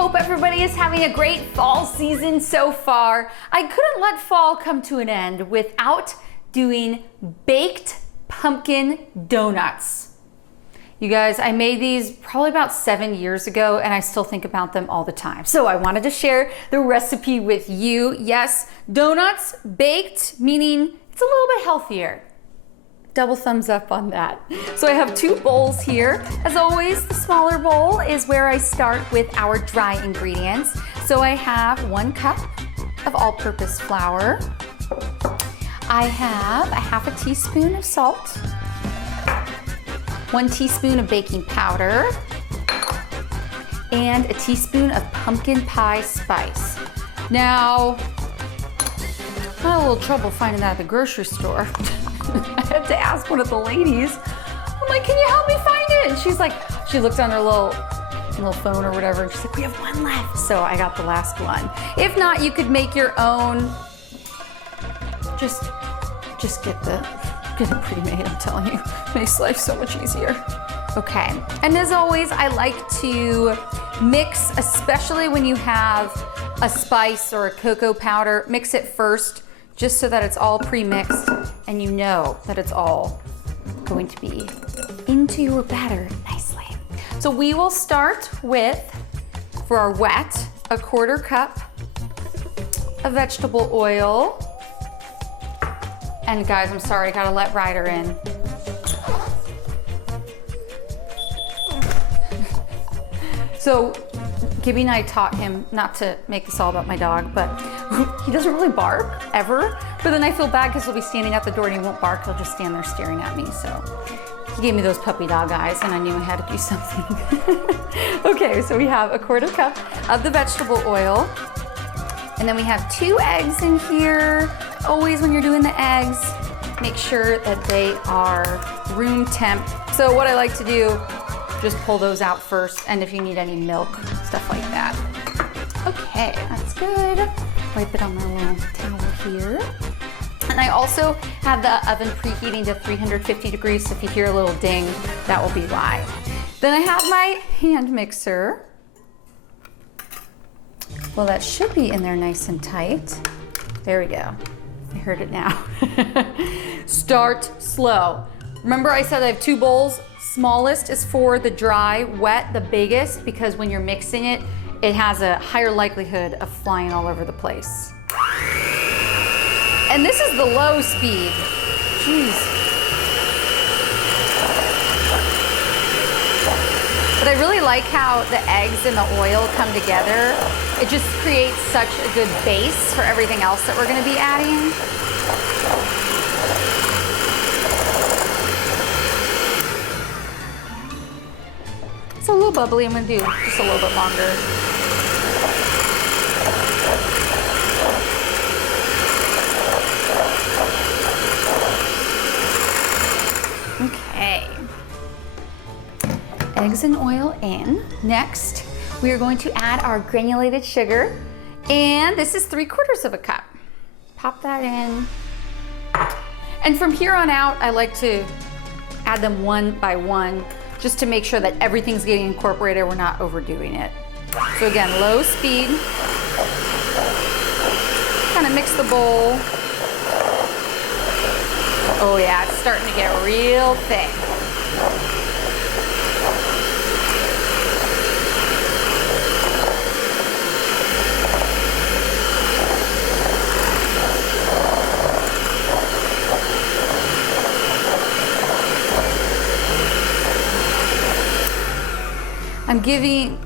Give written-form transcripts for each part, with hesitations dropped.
Hope everybody is having a great fall season so far. I couldn't let fall come to an end without doing baked pumpkin donuts. You guys, I made these probably about 7 years ago and I still think about them all the time. So I wanted to share the recipe with you. Yes, donuts baked, meaning it's a little bit healthier. Double thumbs up on that. So I have 2 bowls here. As always, the smaller bowl is where I start with our dry ingredients. So I have 1 cup of all-purpose flour. I have a half a teaspoon of salt, 1 teaspoon of baking powder, and a teaspoon of pumpkin pie spice. Now, I had a little trouble finding that at the grocery store. I had to ask one of the ladies. I'm like, can you help me find it? And she's like, she looked on her little phone or whatever, and she's like, we have 1 left. So I got the last one. If not, you could make your own. Just get it pre-made, I'm telling you. Makes life so much easier. Okay, and as always, I like to mix, especially when you have a spice or a cocoa powder, mix it first, just so that it's all pre-mixed and you know that it's all going to be into your batter nicely. So we will start with, for our wet, a 1/4 cup of vegetable oil. And guys, I'm sorry, I gotta let Ryder in. So Gibby and I taught him not to make this all about my dog, but he doesn't really bark ever. But then I feel bad because he'll be standing at the door and he won't bark. He'll just stand there staring at me. So he gave me those puppy dog eyes and I knew I had to do something. Okay, so we have a 1/4 cup of the vegetable oil. And then we have 2 eggs in here. Always when you're doing the eggs, make sure that they are room temp. So what I like to do, just pull those out first, and if you need any milk, stuff like that. Okay, that's good. Wipe it on my little towel here. And I also have the oven preheating to 350 degrees, so if you hear a little ding, that will be why. Then I have my hand mixer. Well, that should be in there nice and tight. There we go. I heard it now. Start slow. Remember I said I have 2 bowls. Smallest is for the dry, wet, the biggest, because when you're mixing it, it has a higher likelihood of flying all over the place. And this is the low speed. Jeez. But I really like how the eggs and the oil come together. It just creates such a good base for everything else that we're gonna be adding. It's a little bubbly, I'm gonna do just a little bit longer. Okay. Eggs and oil in. Next, we are going to add our granulated sugar, and this is 3/4 cup. Pop that in. And from here on out, I like to add them 1 by 1, just to make sure that everything's getting incorporated, we're not overdoing it. So again, low speed. Kind of mix the bowl. Oh yeah, it's starting to get real thick.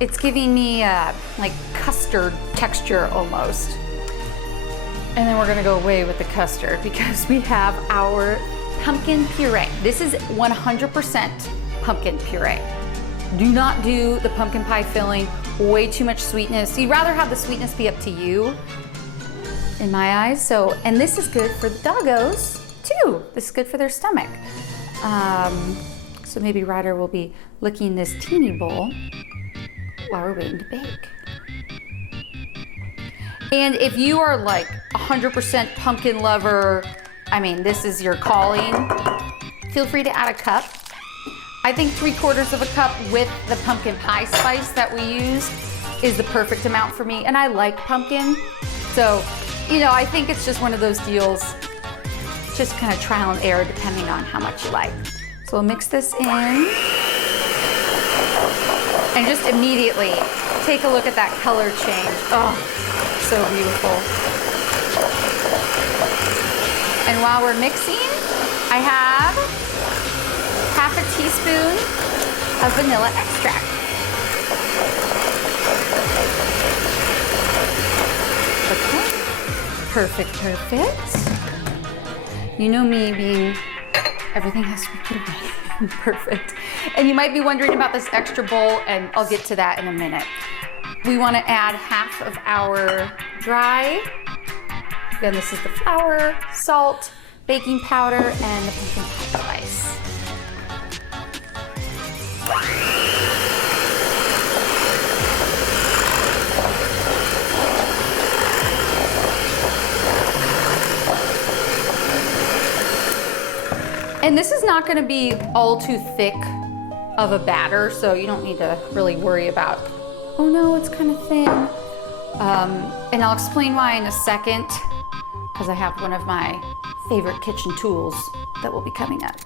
It's giving me like custard texture almost. And then we're gonna go away with the custard because we have our pumpkin puree. This is 100% pumpkin puree. Do not do the pumpkin pie filling, way too much sweetness. You'd rather have the sweetness be up to you, in my eyes. So, and this is good for the doggos too. This is good for their stomach. So maybe Ryder will be licking this teeny bowl while we're waiting to bake. And if you are like 100% pumpkin lover, I mean, this is your calling, feel free to add a cup. I think 3/4 cup with the pumpkin pie spice that we used is the perfect amount for me, and I like pumpkin. So, you know, I think it's just one of those deals, just kind of trial and error depending on how much you like. So we'll mix this in. And just immediately take a look at that color change. Oh, so beautiful. And while we're mixing, I have half a teaspoon of vanilla extract. Okay, perfect, perfect. You know me being, everything has to be put away. Perfect. And you might be wondering about this extra bowl, and I'll get to that in a minute. We want to add half of our dry. Again, this is the flour, salt, baking powder, and the pumpkin pie spice. And this is not going to be all too thick of a batter, so you don't need to really worry about, oh no, it's kind of thin. And I'll explain why in a second, because I have one of my favorite kitchen tools that will be coming up.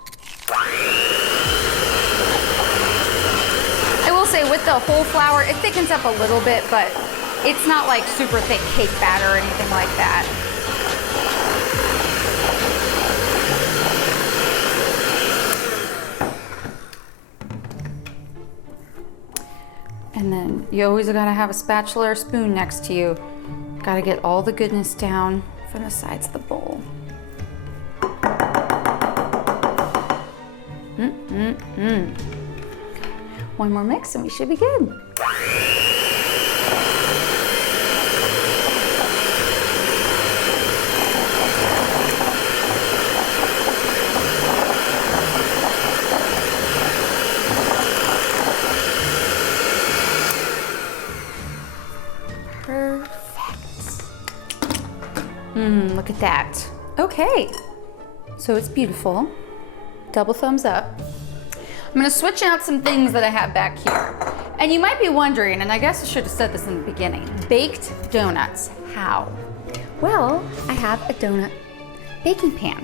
I will say with the whole flour, it thickens up a little bit, but it's not like super thick cake batter or anything like that. And then you always gotta have a spatula or spoon next to you. Gotta get all the goodness down from the sides of the bowl. One more mix and we should be good. Look at that. Okay, so it's beautiful. Double thumbs up. I'm gonna switch out some things that I have back here. And you might be wondering, and I guess I should have said this in the beginning, baked donuts, how? Well, I have a donut baking pan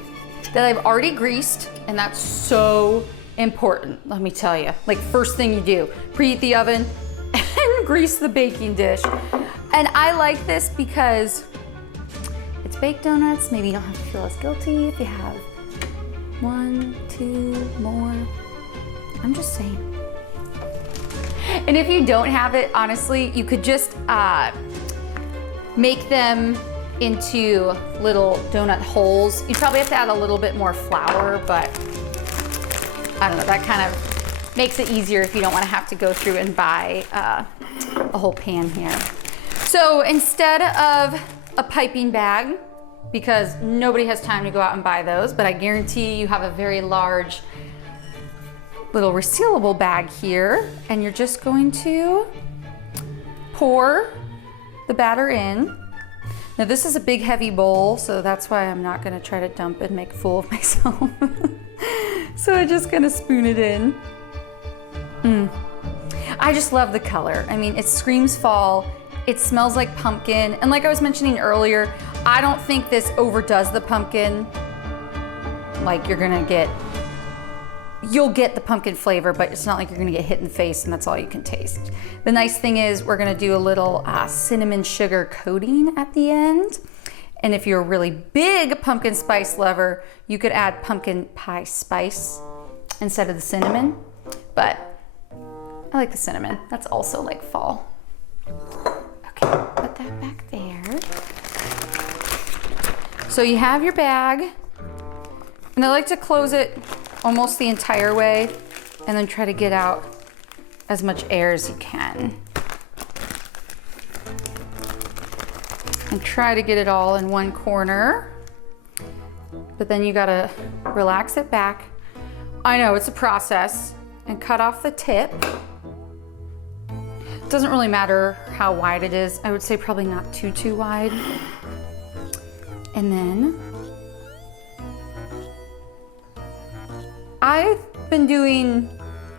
that I've already greased, and that's so important, let me tell you. Like, first thing you do, preheat the oven and grease the baking dish. And I like this because it's baked donuts. Maybe you don't have to feel as guilty if you have 1, 2 more. I'm just saying. And if you don't have it, honestly, you could just make them into little donut holes. You probably have to add a little bit more flour, but I don't know, that kind of makes it easier if you don't want to have to go through and buy a whole pan here. So instead of a piping bag, because nobody has time to go out and buy those, but I guarantee you have a very large little resealable bag here, and you're just going to pour the batter in. Now this is a big heavy bowl, so that's why I'm not gonna try to dump and make a fool of myself. So I'm just gonna spoon it in. I just love the color. I mean, it screams fall. It smells like pumpkin. And like I was mentioning earlier, I don't think this overdoes the pumpkin. Like you'll get the pumpkin flavor, but it's not like you're gonna get hit in the face and that's all you can taste. The nice thing is we're gonna do a little cinnamon sugar coating at the end. And if you're a really big pumpkin spice lover, you could add pumpkin pie spice instead of the cinnamon. But I like the cinnamon. That's also like fall. Okay, put that back there. So you have your bag, and I like to close it almost the entire way and then try to get out as much air as you can. And try to get it all in one corner, but then you gotta relax it back. I know it's a process, and cut off the tip. It doesn't really matter how wide it is. I would say probably not too wide. And then I've been doing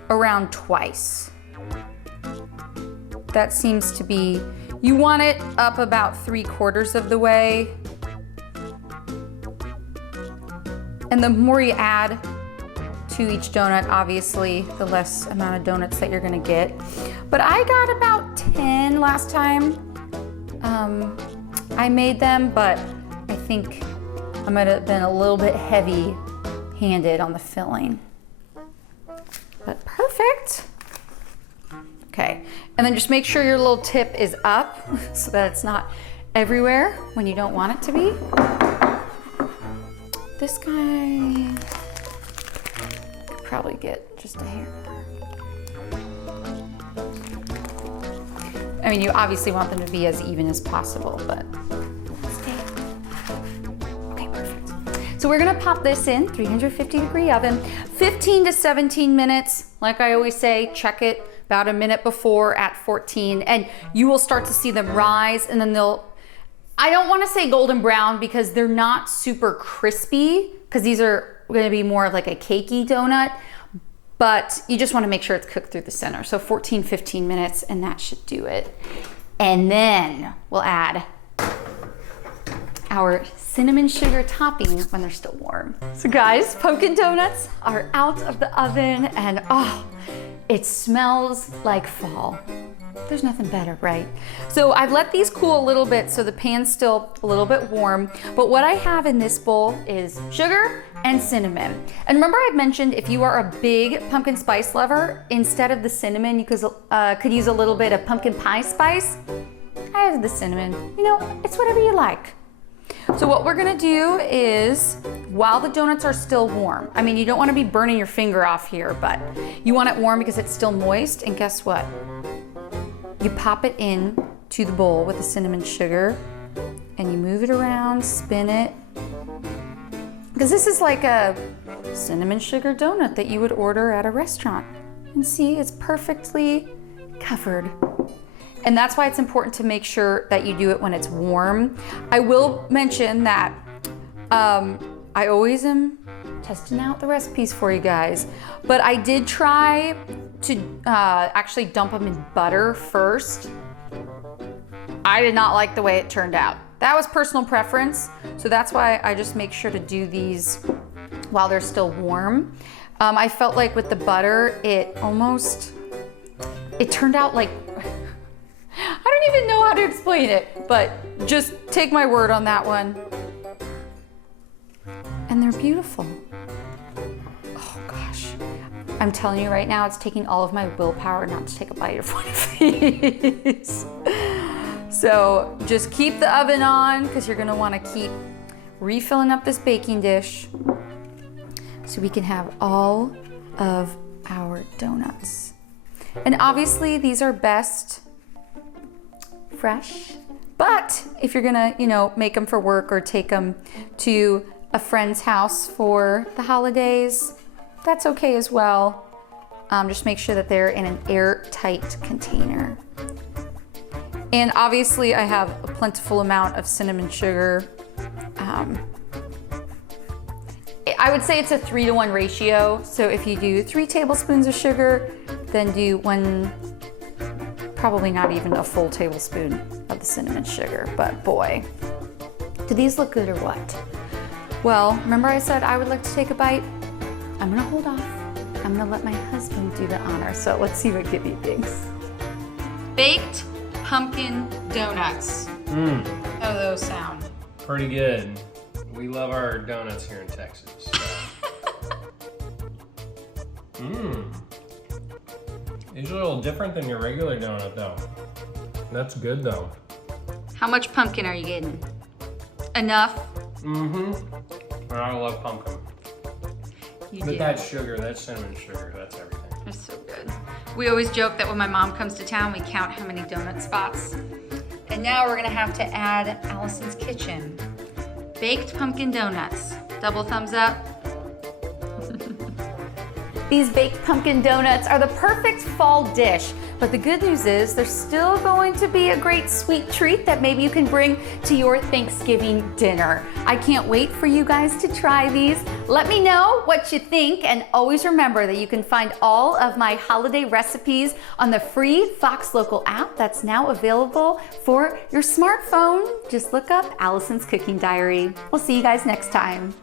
around twice. that seems to be, you want it up about 3/4 of the way. And the more you add to each donut, obviously, the less amount of donuts that you're gonna get. But I got about 10 last time I made them, but I think I might have been a little bit heavy-handed on the filling. But perfect. Okay, and then just make sure your little tip is up so that it's not everywhere when you don't want it to be. This guy could probably get just a hair. I mean, you obviously want them to be as even as possible, but okay, perfect. So we're gonna pop this in 350-degree oven, 15 to 17 minutes. Like I always say, check it about a minute before at 14, and you will start to see them rise, and then they'll, I don't wanna say golden brown because they're not super crispy, because these are gonna be more of like a cakey donut, but you just wanna make sure it's cooked through the center. So 14, 15 minutes, and that should do it. And then we'll add our cinnamon sugar topping when they're still warm. So guys, pumpkin donuts are out of the oven, and oh, it smells like fall. There's nothing better, right? So I've let these cool a little bit so the pan's still a little bit warm, but what I have in this bowl is sugar and cinnamon. And remember I mentioned if you are a big pumpkin spice lover, instead of the cinnamon, you could use a little bit of pumpkin pie spice. I have the cinnamon. You know, it's whatever you like. So what we're gonna do is, while the donuts are still warm, I mean, you don't wanna be burning your finger off here, but you want it warm because it's still moist, and guess what? You pop it in to the bowl with the cinnamon sugar, and you move it around, spin it, because this is like a cinnamon sugar donut that you would order at a restaurant. And see, it's perfectly covered. And that's why it's important to make sure that you do it when it's warm. I will mention that I always am testing out the recipes for you guys, but I did try to actually dump them in butter first. I did not like the way it turned out. That was personal preference, so that's why I just make sure to do these while they're still warm. I felt like with the butter, it turned out like, I don't even know how to explain it, but just take my word on that one. And they're beautiful. Oh gosh. I'm telling you right now, it's taking all of my willpower not to take a bite of one of these. So just keep the oven on, because you're gonna wanna keep refilling up this baking dish so we can have all of our donuts. And obviously these are best fresh, but if you're gonna, you know, make them for work or take them to a friend's house for the holidays, that's okay as well. Just make sure that they're in an airtight container. And obviously I have a plentiful amount of cinnamon sugar. I would say it's a 3-to-1 ratio. So if you do 3 tablespoons of sugar, then do 1, probably not even a full tablespoon of the cinnamon sugar, but boy, do these look good or what? Well, remember I said I would like to take a bite? I'm gonna hold off. I'm gonna let my husband do the honor. So let's see what Gibby thinks. Baked pumpkin donuts. How do those sound? Pretty good. We love our donuts here in Texas. These are a little different than your regular donut though. That's good though. How much pumpkin are you getting? Enough? I love pumpkin. But that sugar, that cinnamon sugar, that's everything. It's so good. We always joke that when my mom comes to town, we count how many donut spots. And now we're gonna have to add Allison's Kitchen. Baked pumpkin donuts. Double thumbs up. These baked pumpkin donuts are the perfect fall dish, but the good news is they're still going to be a great sweet treat that maybe you can bring to your Thanksgiving dinner. I can't wait for you guys to try these. Let me know what you think, and always remember that you can find all of my holiday recipes on the free Fox Local app that's now available for your smartphone. Just look up Allison's Cooking Diary. We'll see you guys next time.